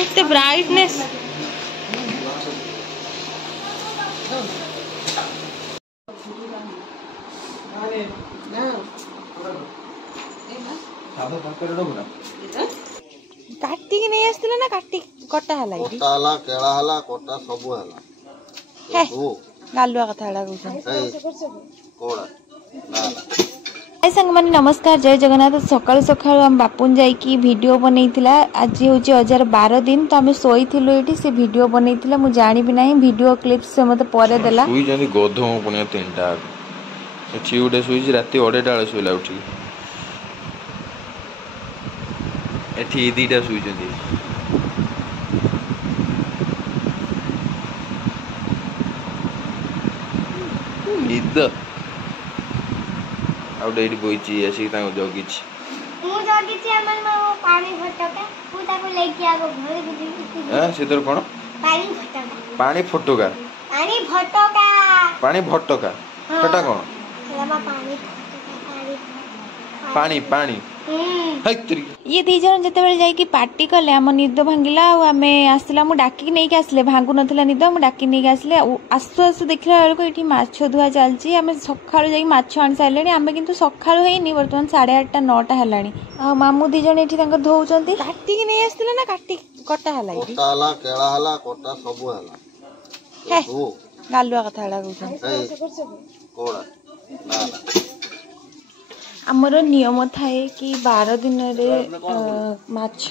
इतने ब्राइटनेस काटिक नहीं आसले ना काटिक कटा हला कटा हला केला हला कटा सब हला हे गालुआ कथा हला कोड़ा ना हाय संग माने नमस्कार जय जगन्नाथ सकाळ सकाळ हम बापुन जाई वीडियो बनैतिला आज होची 2012 दिन तो हमें सोई थिलो एठी से वीडियो बनैतिला मु जानि भी नाही वीडियो क्लिप्स से मते परे देला सुई जनी गोधो पुनिया तीनटा एठी उडे सुई राती 8टा बेले सोइला उठी एठी दीटा सुई जनी निद आउ डेडी बोइची एसी ताको जगिची मु जगिची हमर मां पानी फटका मु ताको लेके आगो घर गुजी हां सेतर कोन पानी फटका पानी भटका कटा कोन लमा पानी पानी ये दी जन जते बेले जाई कि पार्टी कले हम निद भांगिला आ आमे आसला मु डाकी नै के आसले भांगु नथला निद मु डाकी नै के आसले आसु आसु देखला बेलको एठी माछ धुआ चलची आमे सखाळु जाई माछ आन साइलेनी आमे किंतु सखाळु हेनी वर्तमान 8:30 9टा हलानी आ मामू दी जन एठी तांको धोउचंती काटी के नै आसले ना काटी कटा हला एठी कटा हला केला हला कटा सब हला हे गालुआ कथा हला कहउछन कोड़ा ना आमर नियम थाए कि 12 दिन रे माछ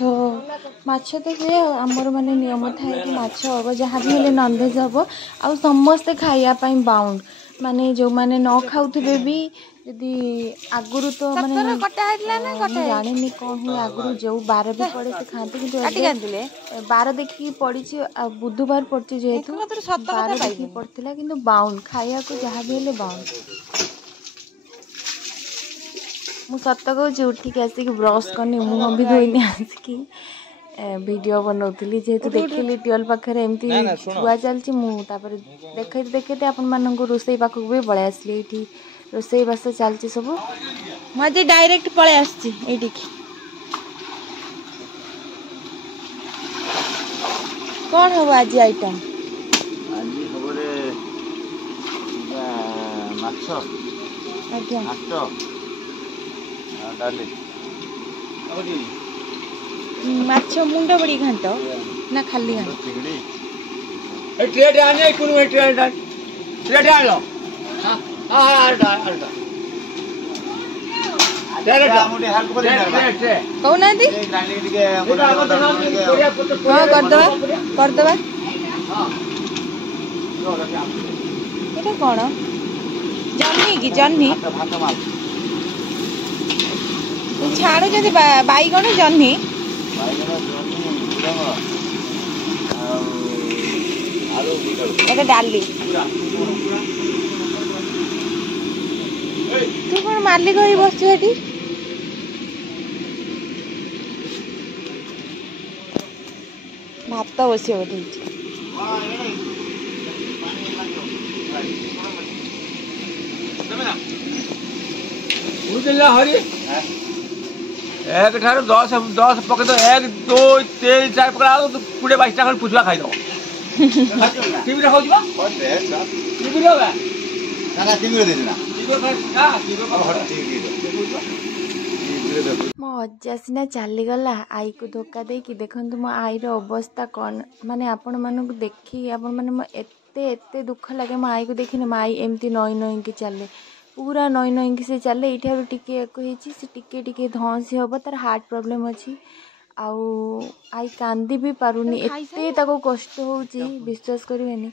तो हुए आमर माने नियम थाए कि माछ हम जहाँ भी हेले नॉनवेज हम आ समस्ते खाइया पाई बाउंड माने जो माने न खाउथिबे भी यदि आगुरु तो माने कटा हेतला ना कटा जानिनी कोन हुए आगुरु जो 12 भी पड़े से खाते कि काटी कांदिले 12 देखि पड़ी छी बुधवार पड़ची जेतु 12 देखि पड़तिला किंतु बाउंड खाइया को जहाँ भी हेले बाउंड मु सत कहूँ उठिक आसिक ब्रश करनी मुह भी धोईनी आसिक वीडियो बनौली जेहेतु देखिली ट्यूबवेल पाखे एमती छुआ चलती मुझे देखते देखते आपण मानक रोसई पाखक भी पलि आसली ये रोसई बास चलती सब मुझे डायरेक्ट पलि आसठी कौन हम आज आइटम आज्ञा माछ मुंड बड़ी घंट ना खाली घंट ए ट्रेड आने कोन में ट्रेड आ लो हां आलदा डायरेक्ट मुंडे हेल्प करे कौन आंदी ग्राइंडिंग के हां कर दबा एटा कोन जन्नी की जन्नी छाड़ू जदि बैगण जह्नी डाली तू कौन मालिक हो बस भात बस हरी एक ठार 10 पके तो 1 2 3 4 पकड़ा 20 22 टा पुछवा खाई दो टीवी रे होजबा टीवी रे बा सारा टीवी रे देना मो अज्जा सिना चली गला आई को धोखा दे कि देखंतु मो आई रो अवस्था कौन माने आपण मानु देखी आपण माने मो एते एते दुख लागे मो आई को देखिने मो आई एमती नई नई के चले पूरा नई नई कि से चले ये टिके से टिके टिके धसी हम तार हार्ट प्रोब्लेम अच्छी आउ आई कांदी भी पारुनी एते ताको कष्ट होची विश्वास करिवेनी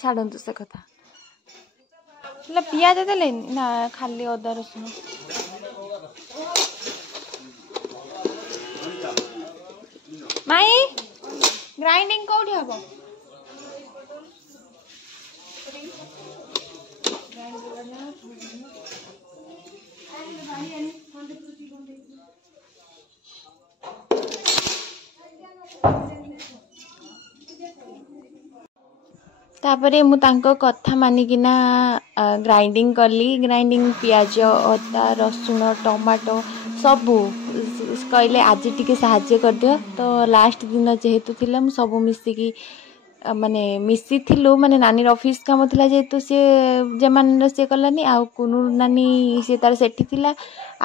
छाड़ंतु से कथा ला पियाज देले ना खाली अदा रसुन माई ग्राइंडिंग कोठी हबो तापरे मु तांको कथा मानिकिना ग्राइंडिंग कली ग्राइंडिंग पियाज अदा रसुण टमाटो सबू कहले आज टिके साहाଯ୍य कर दियो तो लास्ट दिन जेहेतु थिला मु सब मिसिकी माने मिसी थिलु माने नानी ऑफिस काम थिला जेहेतु सी जमान से कलानी आउ कुनु नानी से तार सेठी थिला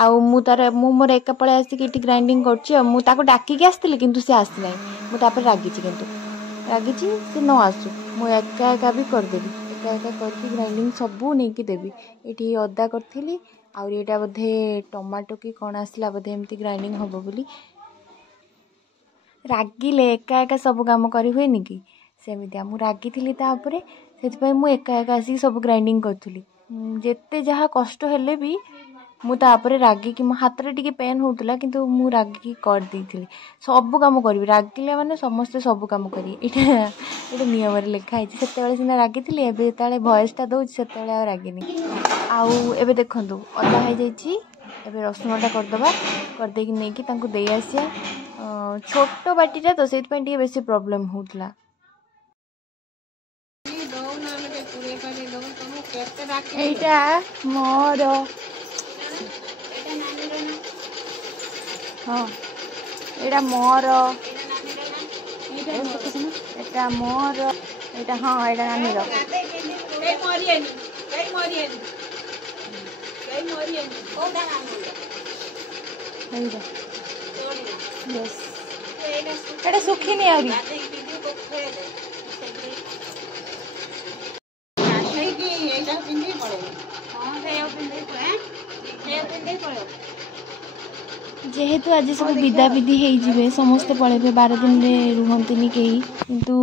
आउ मु तार मु मोर एका पळे आसी कि ग्राइंडिंग करछि मु ताको डाकी के आस्तिली किंतु से आसी नै मु तापर रागिछि किंतु रागिछि से न आसु मु एका एका भी कर देली एका एका करके ग्राइंडिंग सबू नै कि देबी एठी अदा करथिली आउ एटा बधे टमाटो की कोन आसला बधे एमती ग्राइंडिंग हबो बोली रागिले एका एका सब काम करी हुए नि कि सेमितिया मु रागी थिली ता ऊपर सेति मु एका एका आसी सब ग्राइंडिंग करथुली जेते जहा कष्ट हेले भी मु ता ऊपर रागी कि मो हाथ रे टिके पेन होतला किंतु मु रागी कर देथिली सब काम करबी रागिले माने समस्त सब काम करी एटा नियम रे लिखा है सेते बेले सिना रागी थिली एबे ताले वॉइस ता दउ सेते बेले आ रागिनी आउ एबे देखंतु अदा है जाईची एबे रसुनटा कर दबा कर दे कि नै कि तांको देई आसिया छोटो बाटीटा तो सेति पे टिके बेसी प्रॉब्लम होतला एटा मोर हाँ एटा मोर एटा मोर एटा हाँ एटा नानी रो यस एटा सुखी नहीं आरी जेहेतु आज सब विदा विधि हो समस्ते पलैबे 12 दिन रे रुहंतिनी कहीं किंतु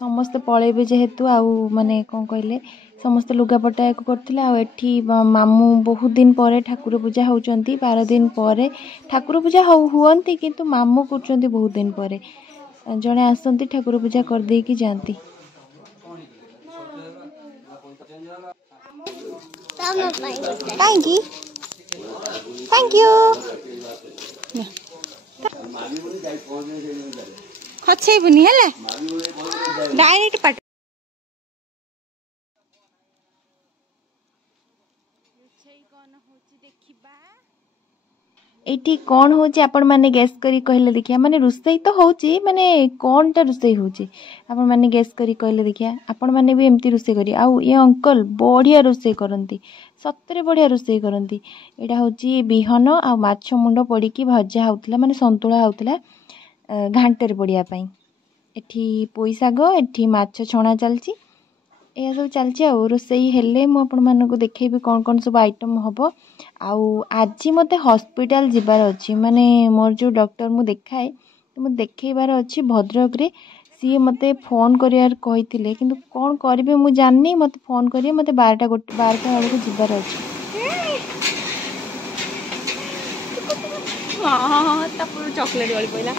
समस्ते पलैबे जेहेतु आउ माने कौन कहले समस्ते लुगापटा एक करथिले आ एठी मामू बहुत दिन पर ठाकुर पूजा होउचंती 12 दिन पर ठाकुर पूजा हुअंती किंतु मामू करचंती बहुत दिन पर जने आसंती ठाकुर पूजा कर दे की जानती थैंक यू खचे बुनी है डायरेक्ट पाट एठी कौन होची आपण माने गैस करी कहले देखिया माने रुसई तो होची माने कोनटा रुसई होची आपण माने गैस करी कहले देखिया आपण माने भी एमती रुसई करी आउ ये अंकल बढ़िया रुसई करंती सत्तरे बढ़िया रुसई करंती एटा होची बिहन आ माछ मुंड पड़ी की भजा होतला माने संतुला होतला घांटेर पड़िया पई एठी पोई साग एठी माछ छणा चलची ए सब चलची आ रोसई हेले मु आपण मानको देखेबी कोन कोन सब आइटम हबो आउ आज मते हॉस्पिटल जिबार अछि माने मोर जो डॉक्टर मु देखाए मु देखैबार अछि भद्रक रे सी मते फोन करियार कहिथिले किंतु कोन करबे मु जाननी मते फोन करिए मते 12टा वाले को जिबार अछि हां ता पूरा चॉकलेट वाली पहिला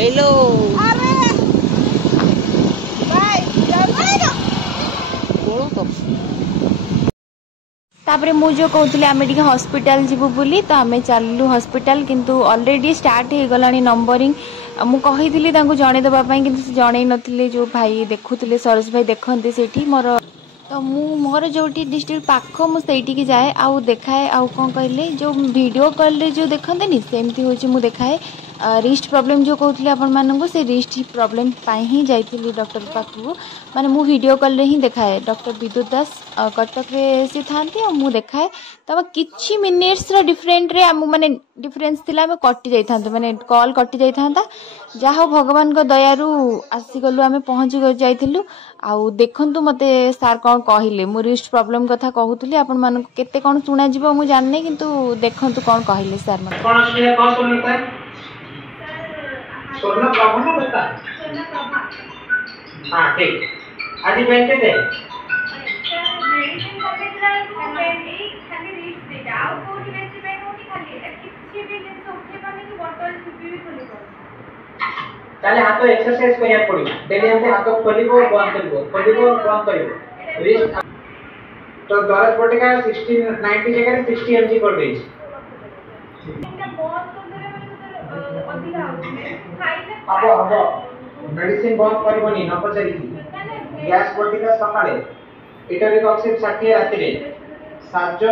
हेलो अरे बाय बोलो तो तापरे मु जो कहतले आमे टिके हॉस्पिटल जीवु बोली तो आमे चललु हॉस्पिटल किंतु ऑलरेडी स्टार्ट हे गलानी नंबरिंग मु कहिथिली तांको जणे दबा पई किंतु जणे नथिले जो भाई देखुथिले सरस भाई देखंती सेठी मोर तो मोर जो डिस्ट्रिक्ट पाख मुझे जाए आउ देखाए आउ कौन कहले जो वीडियो कॉल रे जो देखते नी सेमती होची मु देखाए रिस्ट प्रॉब्लम जो कहते आपण मानक से रिस्ट प्रॉब्लम ही जाइली डॉक्टर पाखु माने मु वीडियो कॉल रे ही देखाए डॉक्टर विद्युत दास कटक रे से थांती आ मु देखाए तब किछि मिनिट्स रो डिफरेंट रे माने डिफरेंस थिला में कटि जाई थांतो माने कॉल कटि जाई थांता जाहो भगवान को दयारु आसी गलु आमे पहुंची जाइथिलु आउ देखंतु मते सार कोन कहिले मु रिस्ट प्रॉब्लम कथा कहउतली आपण मानक केते कोन सुना जिवो मु जानने किंतु देखंतु कोन कहिले सर मते कोन असली कोन सुनता है सोना प्रभा ना बता सोना प्रभा हां ठीक आज बैठे थे मेडिसिन कमेला को पेनी खाली रिस्ट दे जाओ कोठी बेसी पेन होनी खाली किछि भी जिंस उठे पानी की बोतल टुपी भी खोली कर ताले हाथ एक्सरसाइज करिया पड़ी डेली हमते हाथ खोलिबो बंद करिवो रिस्ट तो 10 बटिका 60 90 जगह 60 mg कर देई इनका बहुत सुंदर है अधिक आउ अब मेडिसिन बंद करबनी न पचरी गैस बटिका सकाळे इटरिक ऑक्साइड 60 राती रे तापर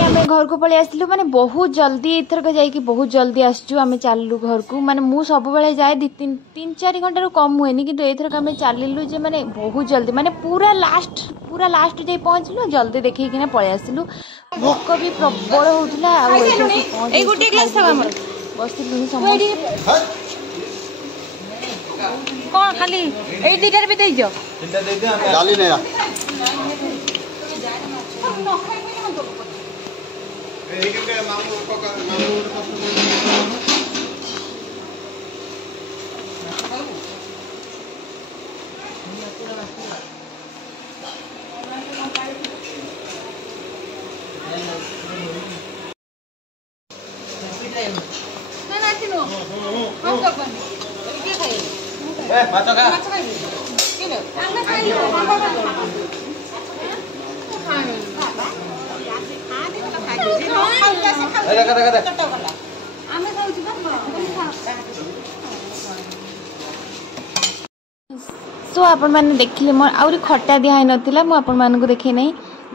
आम घर को पलि आसलु माने बहुत जल्दी एथरक जाइए बहुत जल्दी आसचु आम चलु घर को माने मु सब बेले जाए 3-4 घंटा कम हुए कि एथरक आम चलु जे माने बहुत जल्दी माने पूरा लास्ट जाई पहुँचलु जल्दी देखिए पलि आसलु भोक भी प्रबल होउतला बसिलु कौन खाली ए दीटार भी देजो डाली नहीं सो आपण मैंने देखिले मोर आउरी खट्टा दिया नथिला मु आपण मानकु देखै नै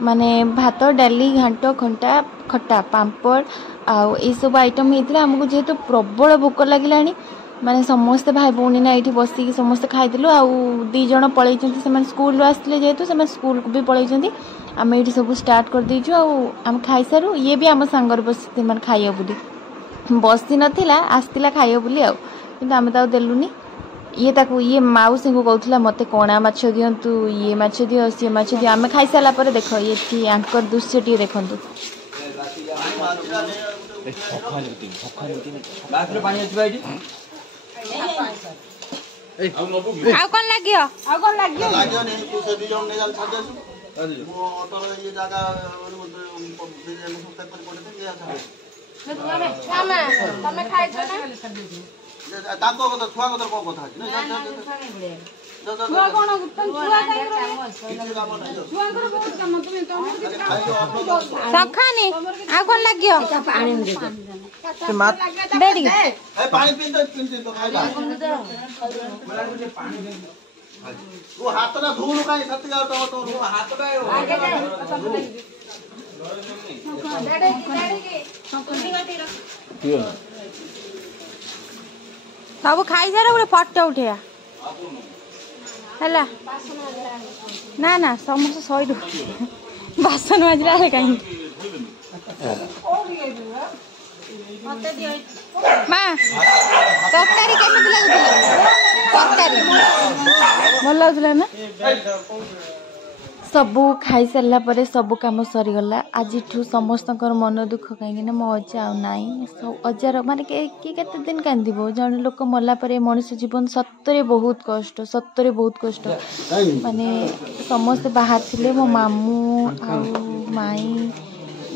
माने भात डाली घांट खंटा खट्टा पांपड़ आउ ए सब आइटम हेतिला हमकु जेहेतु प्रबल भोक लागिलानी माने समस्त भाई भौणी ना एठी बसी समस्त खाइदिलु आउ 2 जण पळैचंती से स्कूल आसले जेहेतु से स्कूल को भी पळैचंती आम ये सब स्टार्ट कर देचु आम खाई सारू ये भी आम सांगर बसी मैंने खाइब बोली बसी नाला आसला खाइब बोली आम तो देलुनी ये ताकू ये माउसी को कहूला मत कणा माछ दिंतु ये माछ दियो सी माछ दियो आम खाई सारा पर देख ये आंकर दृश्य टी देखु सब खाई सारा गोटे फटो उठे है ना ना समस्त शही बासन बाजला कहीं माँ तरकारी केମିତି ଲାଗୁଥିଲା तरकारी ଭଲ ଲାଗୁଥିଲା ना सबू खाई सारा पर सब कम सरीगला आज समस्त मन दुख कहीं मो अजा नाई अजार माने किए दिन कांदब जन लोक मलापर मनुष्य जीवन सतरे बहुत कष्ट माने समस्ते बाहर थे मो मामू माई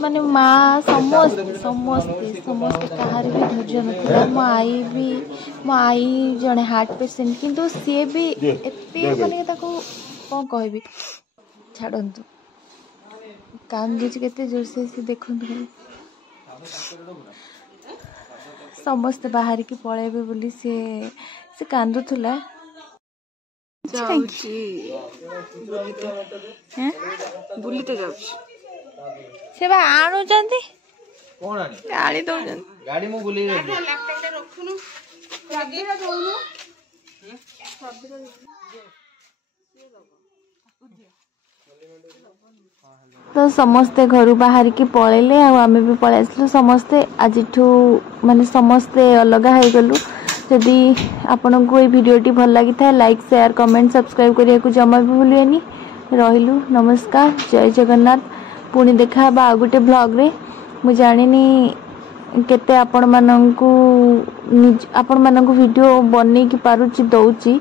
माने माँ समस्ते कहार भी धैर्य ना मो आई जड़े हार्ट पेसेंट किंतु सी भी एत माने कौन कहबी छाड़ू कांदुच केते जोर से देखु समस्ते बाहर की पलैबे बोली से कांदुला बुलीते से बा आणुचंती कौन आनी गाड़ी दो गाड़ी मु बुली लैपटॉप रे रखुनु लगे रे दोनु तो समस्ते घर बाहर की पलैले आम भी पलि आसलु समस्ते आज माने समस्ते अलग हो गलु जदि आपन को ये वीडियोटी भल लगी था लाइक शेयर कमेंट सब्सक्राइब करिया को जमा भी भूलिएनी रहिलु नमस्कार जय जगन्नाथ पुणी देखा बा गोटे ब्लॉग रे मु जानिनी केते आपण मानकू वीडियो बनै की पारुची दउची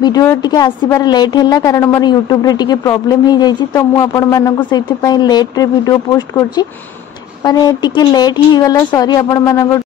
वीडियो टिके आसीबार लेट हैला कारण मोर यूट्यूब रे टिके प्रॉब्लम हो जाई तो मु आपण मानकू सेति पई लेट रे वीडियो पोस्ट करची माने टिके लेट ही गला सॉरी आपण मानकू